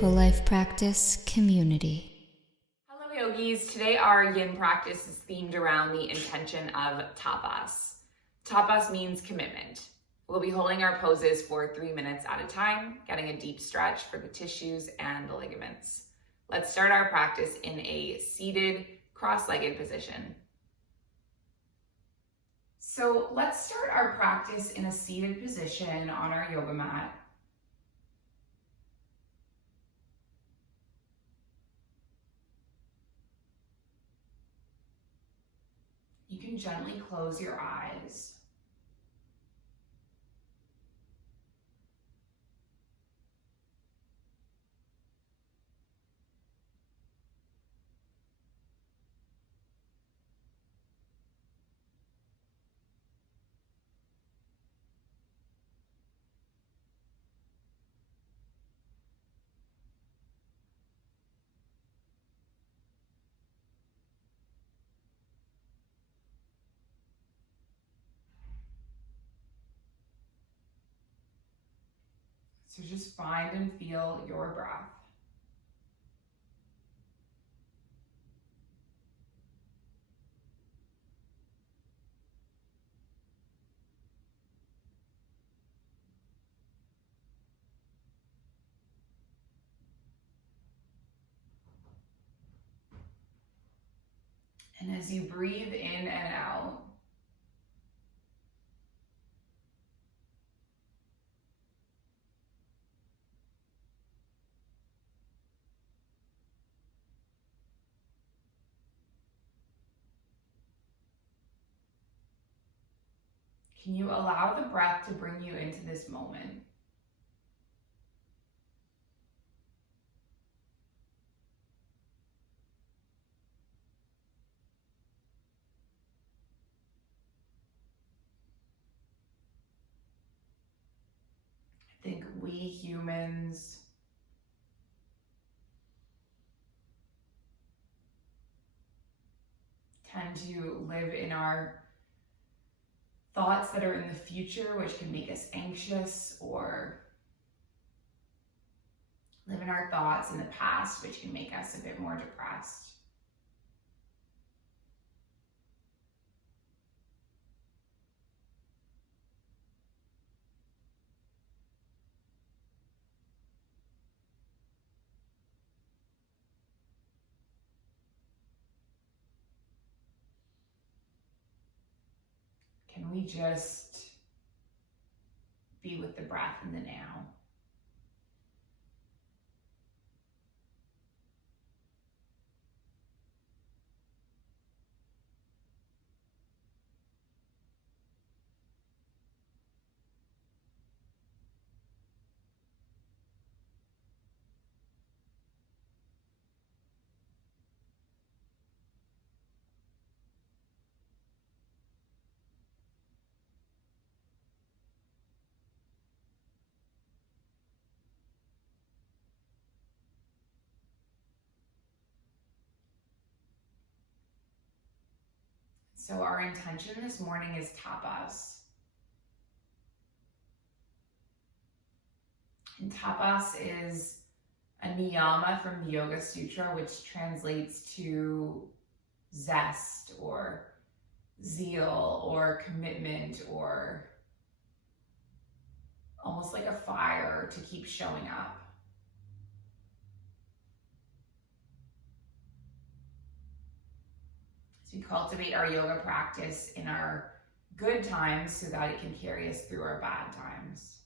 Mindful Life Practice community. Hello yogis, today our yin practice is themed around the intention of tapas. Tapas means commitment. We'll be holding our poses for 3 minutes at a time, getting a deep stretch for the tissues and the ligaments. Let's start our practice in a seated, cross-legged position. So let's start our practice in a seated position on our yoga mat. You can gently close your eyes. So just find and feel your breath. And as you breathe in and out, can you allow the breath to bring you into this moment? I think we humans tend to live in our thoughts that are in the future, which can make us anxious, or live in our thoughts in the past, which can make us a bit more depressed. Can we just be with the breath in the now? So our intention this morning is tapas. And tapas is a niyama from the Yoga Sutra, which translates to zest or zeal or commitment, or almost like a fire to keep showing up. So we cultivate our yoga practice in our good times so that it can carry us through our bad times.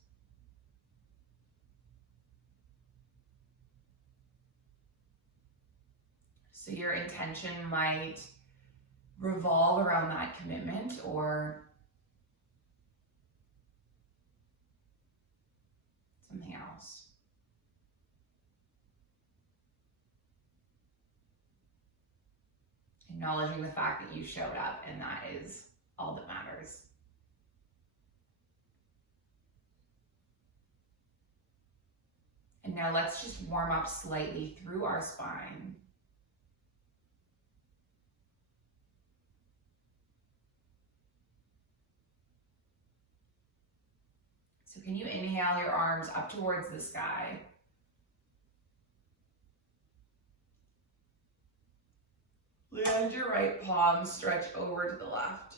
So your intention might revolve around that commitment or something else. Acknowledging the fact that you showed up, and that is all that matters. And now let's just warm up slightly through our spine. So can you inhale your arms up towards the sky? Land your right palm, stretch over to the left.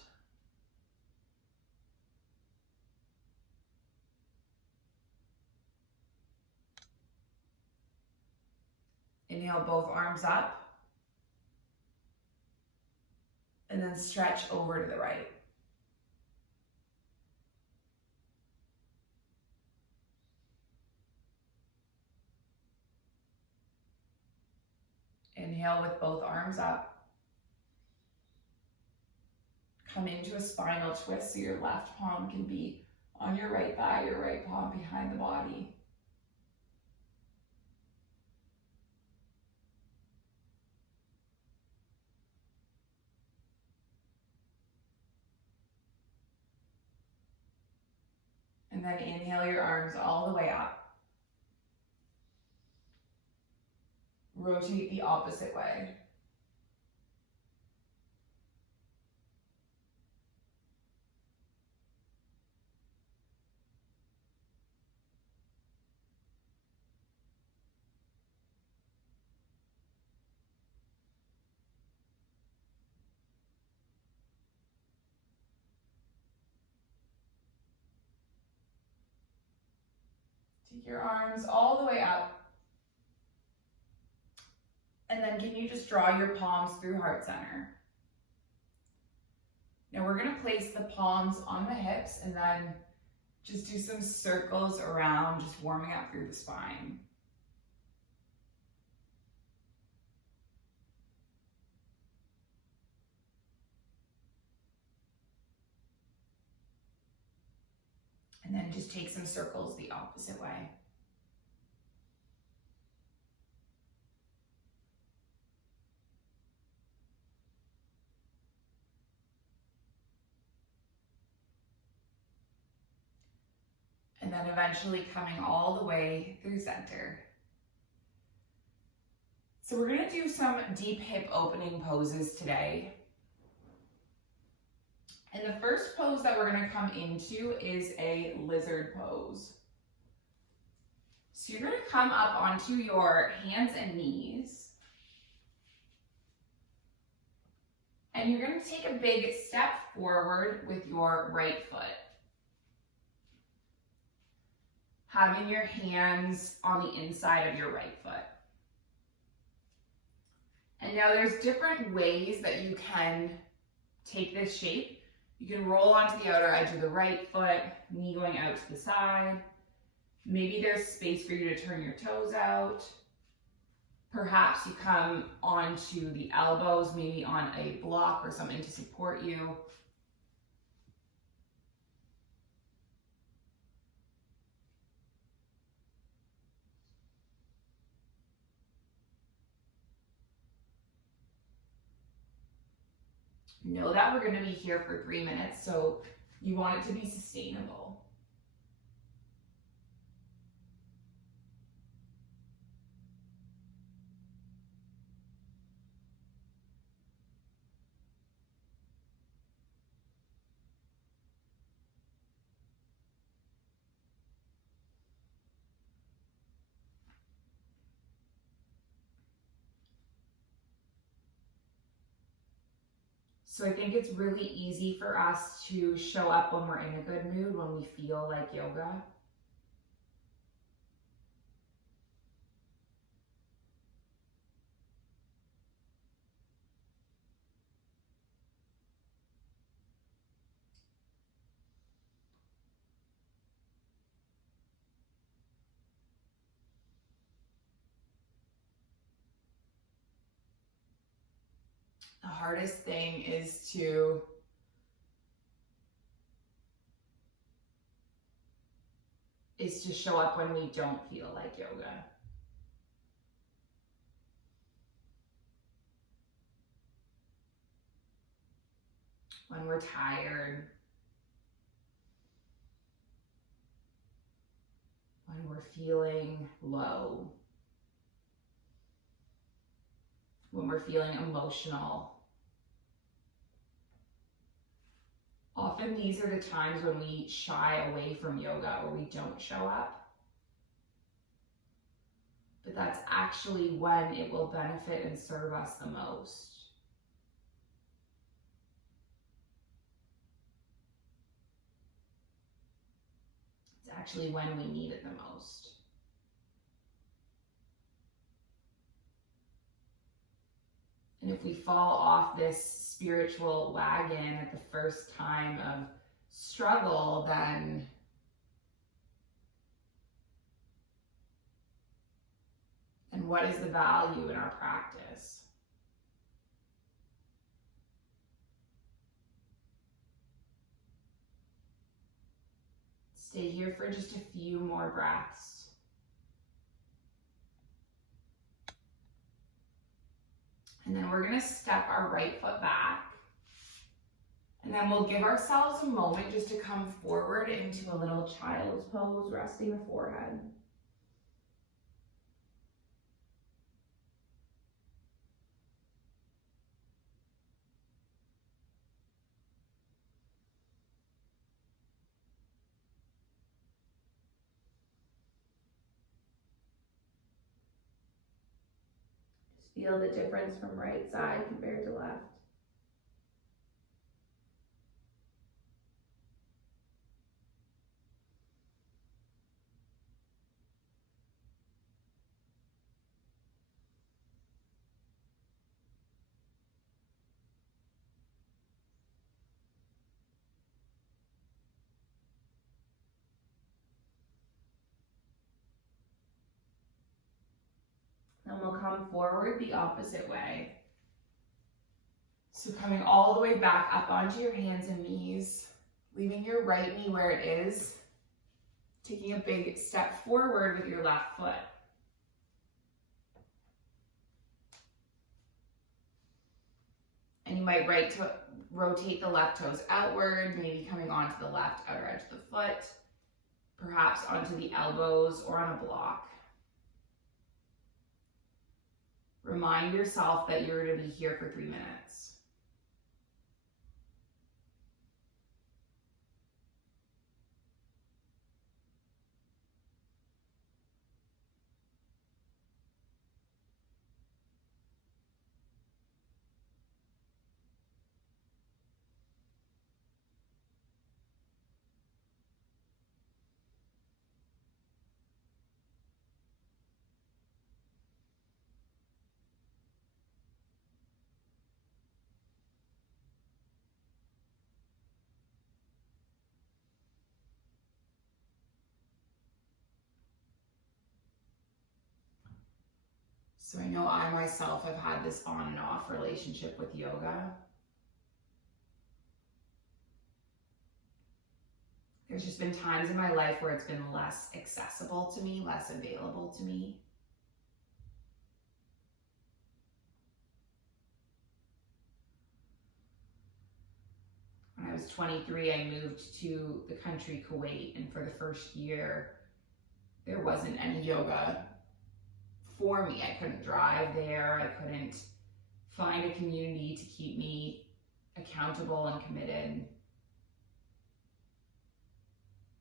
Inhale both arms up. And then stretch over to the right. Inhale with both arms up. Come into a spinal twist so your left palm can be on your right thigh, your right palm behind the body. And then inhale your arms all the way up. Rotate the opposite way. Take your arms all the way up. And then can you just draw your palms through heart center? Now we're going to place the palms on the hips and then just do some circles around, just warming up through the spine. And then just take some circles the opposite way. And then eventually coming all the way through center. So we're going to do some deep hip opening poses today. And the first pose that we're going to come into is a lizard pose. So you're going to come up onto your hands and knees. And you're going to take a big step forward with your right foot. Having your hands on the inside of your right foot. And now there's different ways that you can take this shape. You can roll onto the outer edge of the right foot, knee going out to the side. Maybe there's space for you to turn your toes out. Perhaps you come onto the elbows, maybe on a block or something to support you. Know that we're going to be here for 3 minutes, so you want it to be sustainable. So I think it's really easy for us to show up when we're in a good mood, when we feel like yoga. The hardest thing is to show up when we don't feel like yoga. When we're tired. When we're feeling low. When we're feeling emotional. Often these are the times when we shy away from yoga or we don't show up. But that's actually when it will benefit and serve us the most. actually when we need it the most. And if we fall off this spiritual wagon at the first time of struggle, then what is the value in our practice? Stay here for just a few more breaths. And then we're going to step our right foot back. And then we'll give ourselves a moment just to come forward into a little child's pose, resting the forehead. Feel the difference from right side compared to left. Then we'll come forward the opposite way. So coming all the way back up onto your hands and knees, leaving your right knee where it is, taking a big step forward with your left foot. And you might rotate the left toes outward, maybe coming onto the left outer edge of the foot, perhaps onto the elbows or on a block. Remind yourself that you're going to be here for 3 minutes. So I know I myself have had this on and off relationship with yoga. There's just been times in my life where it's been less accessible to me, less available to me. When I was 23, I moved to the country Kuwait, and for the first year, there wasn't any yoga for me. I couldn't drive there. I couldn't find a community to keep me accountable and committed.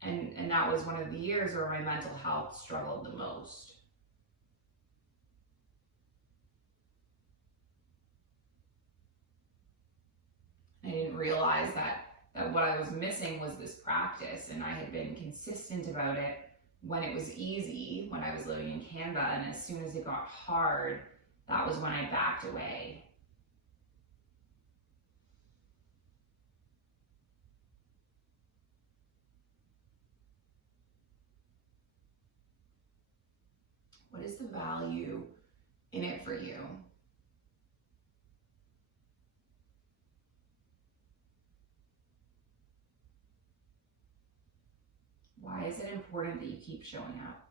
And that was one of the years where my mental health struggled the most. I didn't realize that what I was missing was this practice, and I had been consistent about it when it was easy, when I was living in Canada, and as soon as it got hard, that was when I backed away. What is the value in it for you? Why is it important that you keep showing up?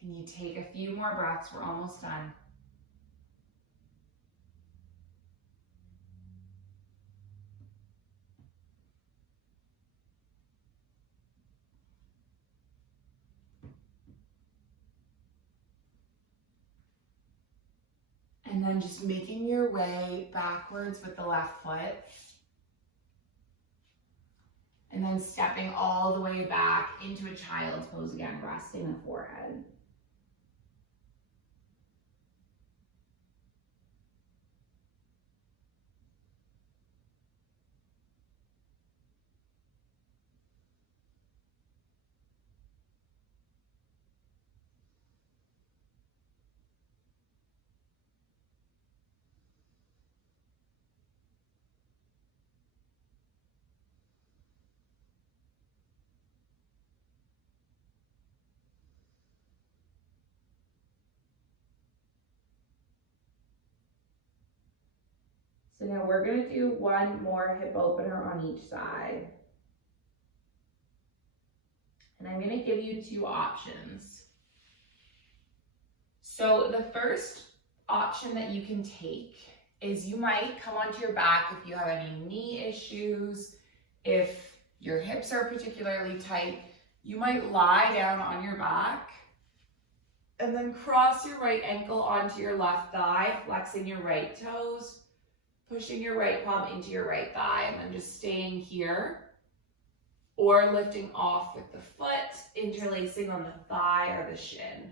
Can you take a few more breaths? We're almost done. And then just making your way backwards with the left foot. And then stepping all the way back into a child's pose again, resting the forehead. So now we're going to do one more hip opener on each side. And I'm going to give you two options. So the first option that you can take is you might come onto your back if you have any knee issues, if your hips are particularly tight. You might lie down on your back and then cross your right ankle onto your left thigh, flexing your right toes, pushing your right palm into your right thigh, and then just staying here. Or lifting off with the foot, interlacing on the thigh or the shin.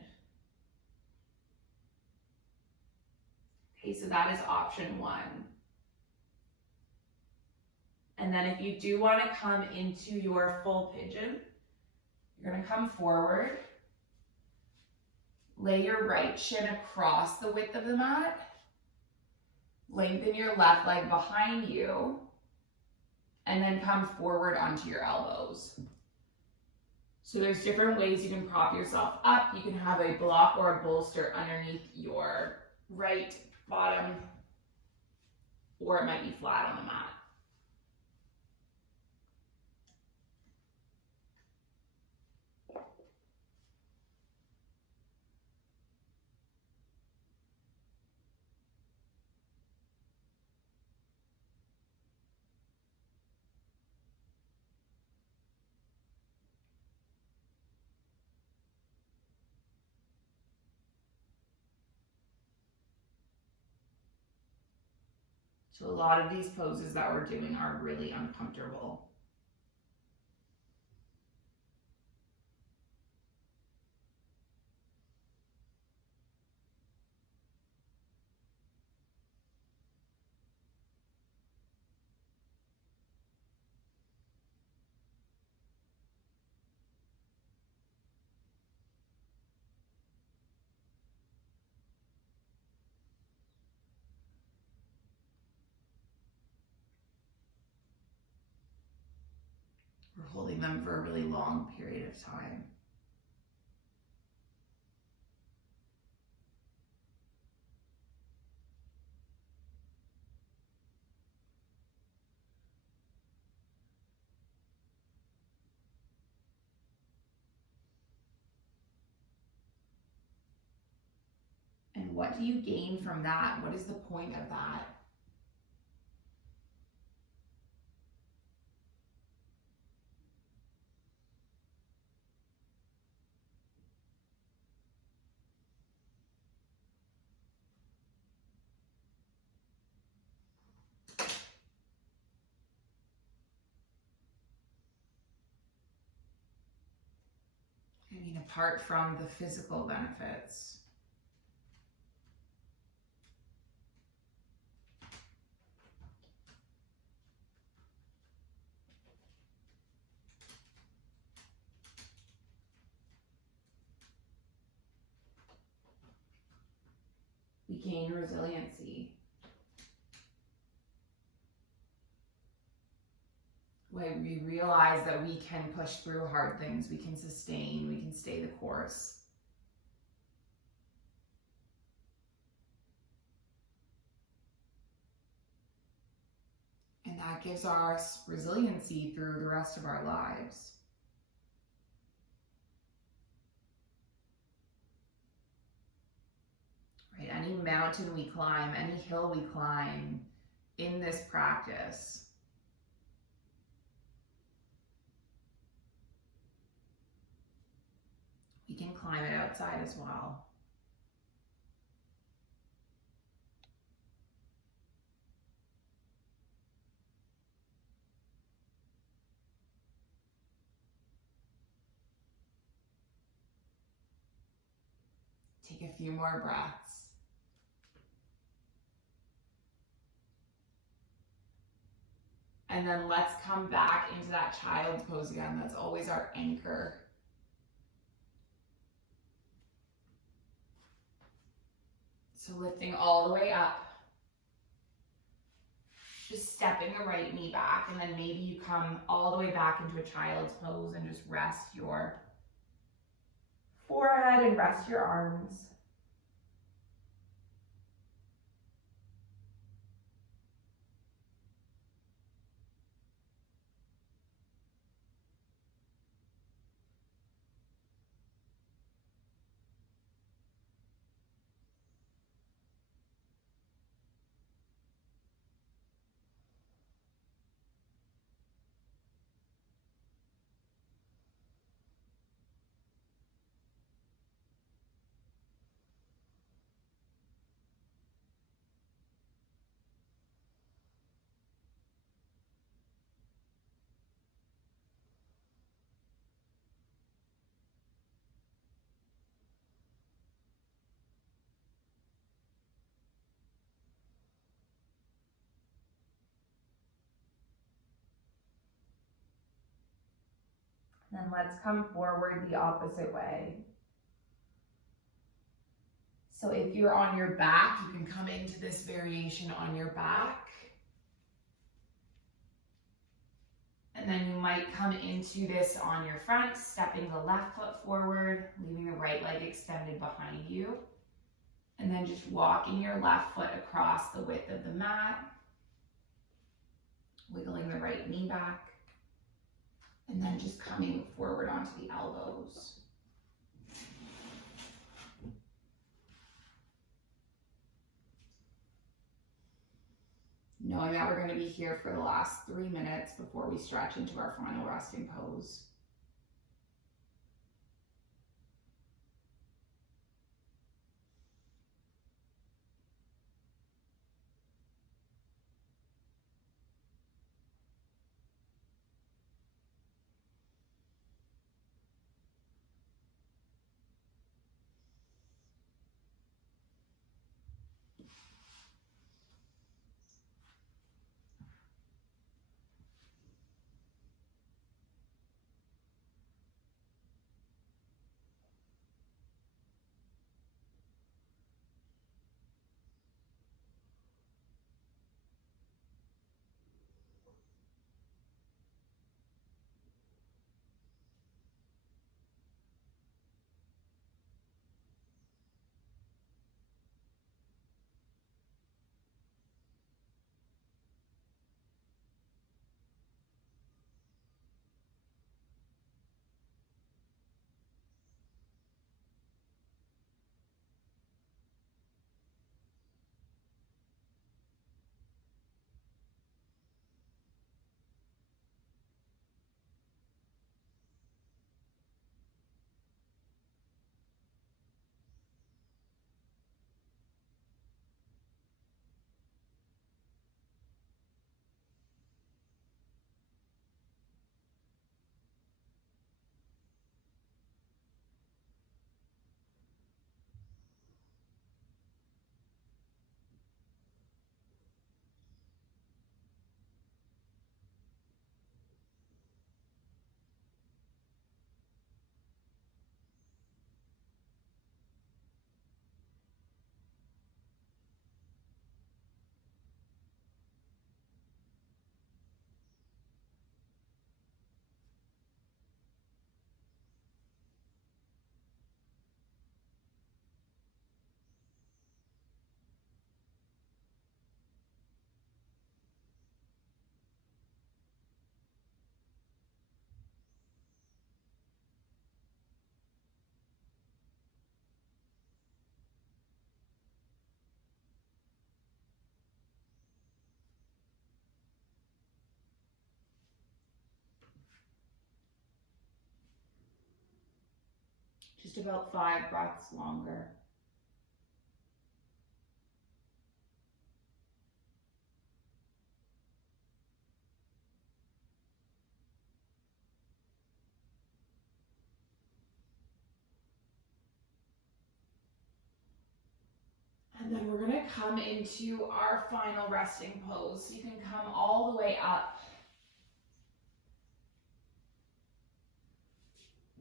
Okay, so that is option one. And then if you do want to come into your full pigeon, you're going to come forward, lay your right shin across the width of the mat, lengthen your left leg behind you, and then come forward onto your elbows. So there's different ways you can prop yourself up. You can have a block or a bolster underneath your right bottom, or it might be flat on the mat. So a lot of these poses that we're doing are really uncomfortable. We're holding them for a really long period of time. And what do you gain from that? What is the point of that? I mean, apart from the physical benefits. We gain resiliency. When we realize that we can push through hard things, we can sustain, we can stay the course. And that gives us resiliency through the rest of our lives. Right? Any mountain we climb, any hill we climb in this practice, we can climb it outside as well. Take a few more breaths. And then let's come back into that child's pose again. That's always our anchor. So lifting all the way up. Just stepping the right knee back, and then maybe you come all the way back into a child's pose and just rest your forehead and rest your arms. Then let's come forward the opposite way. So if you're on your back, you can come into this variation on your back. And then you might come into this on your front, stepping the left foot forward, leaving the right leg extended behind you. And then just walking your left foot across the width of the mat, wiggling the right knee back, and then just coming forward onto the elbows. Knowing that we're going to be here for the last 3 minutes before we stretch into our final resting pose. Just about 5 breaths longer. And then we're going to come into our final resting pose. So you can come all the way up.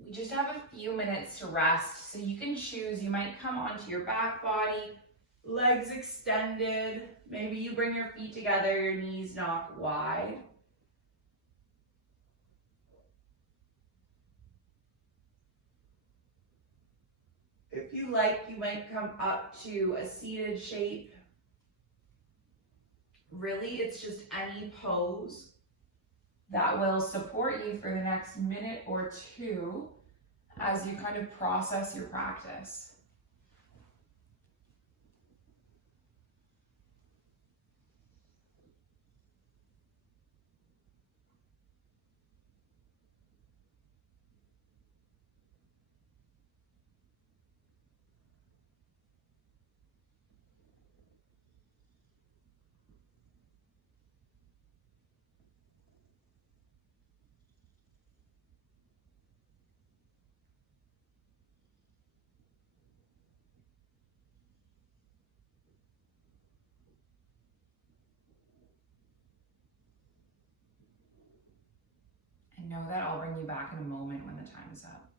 We just have a few minutes to rest, so you can choose. You might come onto your back body, legs extended. Maybe you bring your feet together, your knees knock wide. If you like, you might come up to a seated shape. Really, it's just any pose that will support you for the next minute or two as you kind of process your practice. know that I'll bring you back in a moment when the time is up.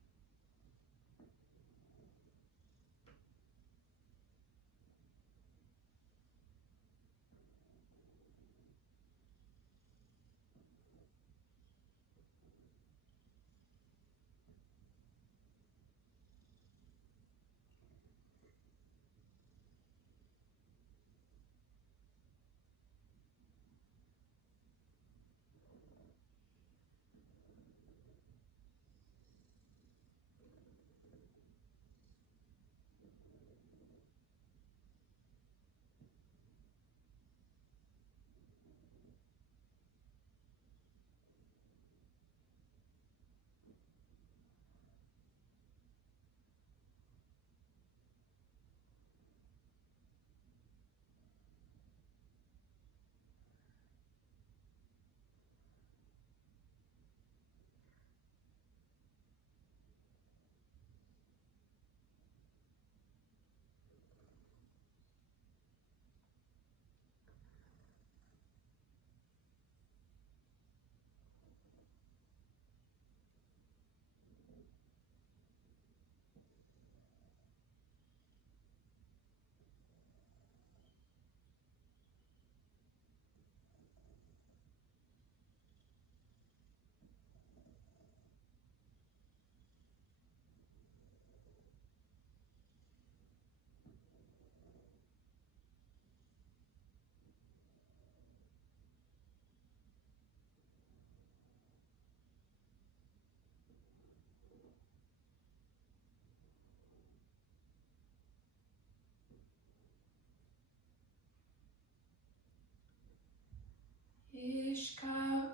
Ishkavamabu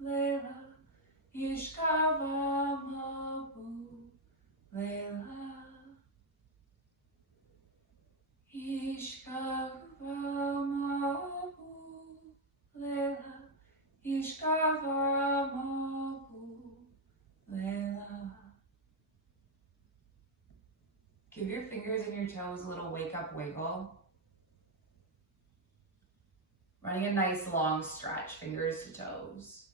Lela, Ishkavamabu Lela, Ishkavamabu Lela, Ishkavamabu Lela. Give your fingers and your toes a little wake up wiggle. Running a nice long stretch, fingers to toes.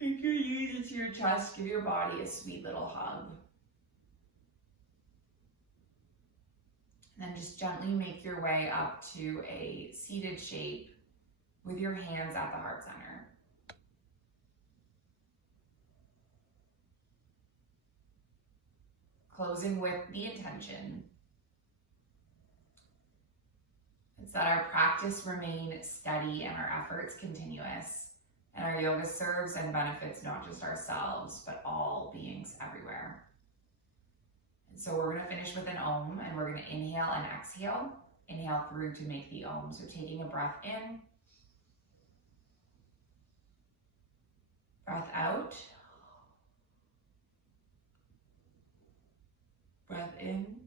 Take your knees into your chest, give your body a sweet little hug. And then just gently make your way up to a seated shape with your hands at the heart center. Closing with the intention. It's that our practice remain steady and our efforts continuous, and our yoga serves and benefits not just ourselves, but all beings everywhere. And so we're going to finish with an Om, and we're going to inhale and exhale. Inhale through to make the Om. So taking a breath in, breath out, breath in,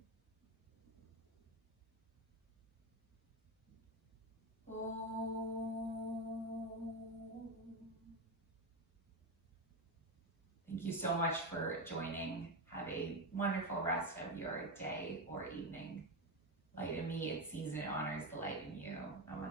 Thank you so much for joining. Have a wonderful rest of your day or evening. Light in me, it's season, it honors the light in you. Namaste.